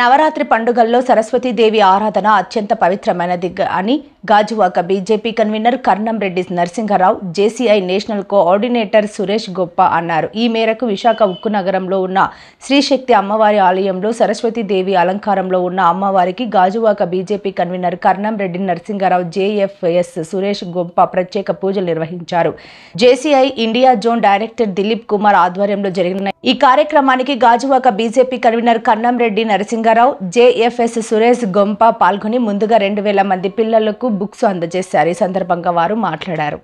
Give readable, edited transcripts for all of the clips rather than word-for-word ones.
నవరాత్రి పండుగల్లో సరస్వతీదేవి ఆరాధన అత్యంత పవిత్రమైనది అని Gajuwaka BJP convener Karnam Reddy Narasimharao, JCI national coordinator Suresh గొప్ప అన్నారు. ఈ మేరకు విశాఖ ఉక్కు నగరంలో ఉన్న శ్రీశక్తి అమ్మవారి ఆలయంలో సరస్వతీదేవి అలంకారంలో ఉన్న అమ్మవారికి Gajuwaka BJP convener Karnam Reddy Narasimharao, JFS Suresh గొప్ప ప్రత్యేక పూజలు నిర్వహించారు. JCI India zone director Dilip Kumar ఆధ్వర్యంలో జరిగిన ఈ కార్యక్రమానికి Gajuwaka BJP convener Karnam Reddy Narasimharao, JFS Suresh Gompa పాల్గొని ముందుగా 2000 మంది పిల్లలకు బుక్స్ అందజేశారు. ఈ సందర్భంగా వారు మాట్లాడారు.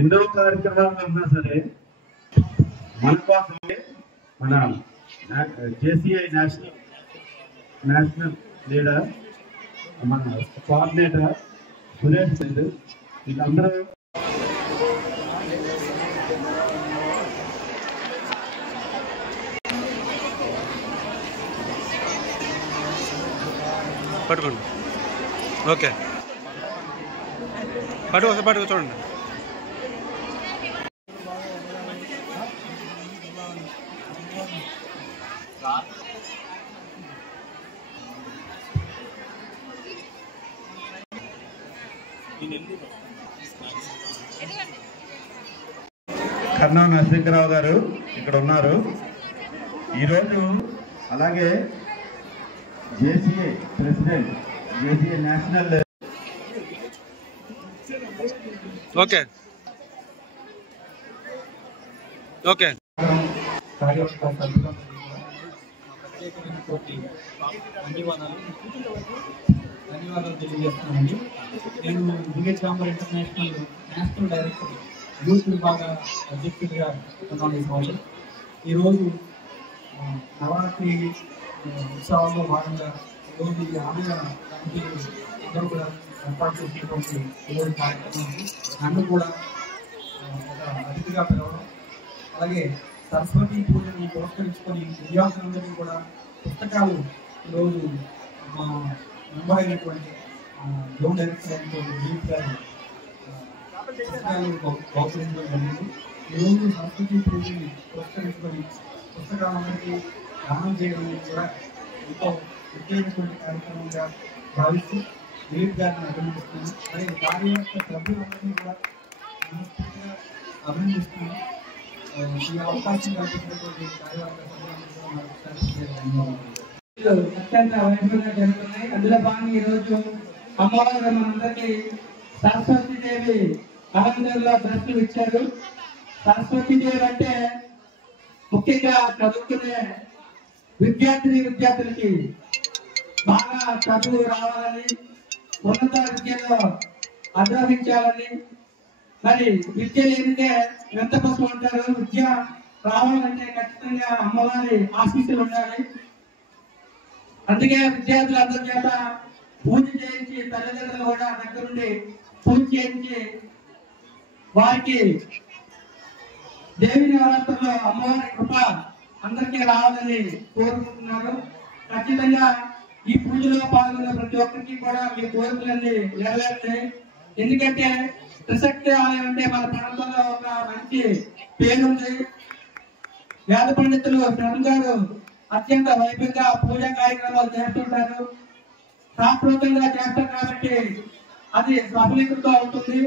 ఎన్నో కార్యక్రమాలు ఉన్నా సరే మన కోసమే మన జేసీఐ నేషనల్ లీడర్ మన కోఆర్డినేటర్ సురేష్ వీళ్ళందరూ పట్టుకోండి. ఓకే, పట్టుకో చూడండి. కర్ణం నరసింహరావు గారు ఇక్కడ ఉన్నారు ఈరోజు. అలాగే JCI president, JCI national okay okay ధన్యవాదాలు తెలియజేస్తున్నానండి. నేను village chamber international national director youth విభాగ అధ్యక్షుడిగా ఉన్నాను. ఈ సంవత్సరం ఈరోజు నవరాత్రి ఉత్సవాల్లో భాగంగా ఈరోజు ఈ ఆలయ కమిటీ అందరూ కూడా ఏర్పాటు చేసినటువంటి ఈరోజు కార్యక్రమానికి నన్ను కూడా ఒక అతిథిగా పిలవడం, అలాగే సరస్వతి పూజని పురస్కరించుకొని విద్యార్థులందరికీ కూడా పుస్తకాలు ఈరోజు మా ముంబై అయినటువంటి జోన్ డైరెక్టర్ అయినటువంటి దిలీప్ గారు పుస్తకాలు బహుకరించడం జరిగింది. ఈరోజు సరస్వతి పూజని పురస్కరించుకొని పుస్తకాలందరికీ దానం చేయడం కూడా ఎంతో ముఖ్యమైనటువంటి కార్యక్రమంగా భావిస్తూ దిలీప్ గారిని అభినందిస్తున్నాను. అలాగే కార్యవర్గ సభ్యులందరినీ కూడా మనస్ఫూర్తిగా అభినందిస్తున్నాను. ఈ అవకాశం కల్పించినటువంటి కార్యవర్గ సభ్యులందరూ అత్యంత వైభవంగా జరుగుతున్నాయి. అందులో భాగంగా ఈరోజు అమ్మవారు మనందరికీ సరస్వతీదేవి అలంకరణలో దర్శనం ఇచ్చారు. సరస్వతీదేవి అంటే ముఖ్యంగా చదువుకునే విద్యార్థులకి బాగా చదువు రావాలని, ఉన్నత విద్యలో అగ్రహించాలని, మరి విద్య లేనిదే ఎంత కోసం అంటారు. విద్య రావాలంటే ఖచ్చితంగా అమ్మవారి ఆశీస్సులు ఉండాలి. అందుకే విద్యార్థులందరి చేత పూజ చేయించి, తల్లిదండ్రులు కూడా దగ్గరుండి పూజ చేయించి వారికి దేవి నవరాత్రుల్లో అమ్మవారి కృప అందరికీ రావాలని కోరుకుంటున్నారు. ఖచ్చితంగా ఈ పూజలో పాల్గొన్న ప్రతి ఒక్కరికి కూడా మీ కోరికలన్నీ నెరవేరుతాయి. ఎందుకంటే త్రిశక్తి ఆలయం అంటే మన ప్రాంతంలో ఒక మంచి పేరుంది. వేద పండితులు శరణ్ గారు అత్యంత వైభవంగా పూజా కార్యక్రమాలు చేస్తుంటారు. శాస్త్రోక్తంగా చేస్తారు కాబట్టి అది సఫలీకృతం అవుతుంది.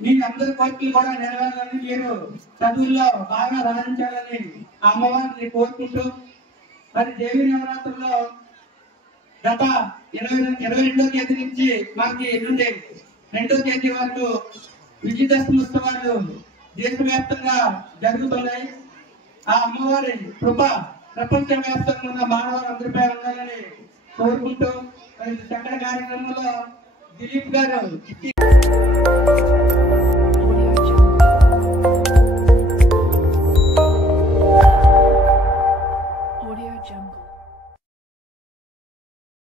మీ అందరి కోరికలు కూడా నెరవేరాలని, మీరు చదువుల్లో బాగా రాణించాలని అమ్మవారిని కోరుకుంటూ, మరి దేవి నవరాత్రుల్లో గత 22వ తేదీ నుంచి మనకి నుండి 2వ తేదీ వరకు విజయదశమి ఉత్సవాలు దేశవ్యాప్తంగా జరుగుతున్నాయి. ఆ అమ్మవారి కృప ప్రపంచవ్యాప్తంగా ఉన్న మానవులందరిపై ఉండాలని కోరుకుంటూ చక్కటి కార్యక్రమంలో దిలీప్ గారు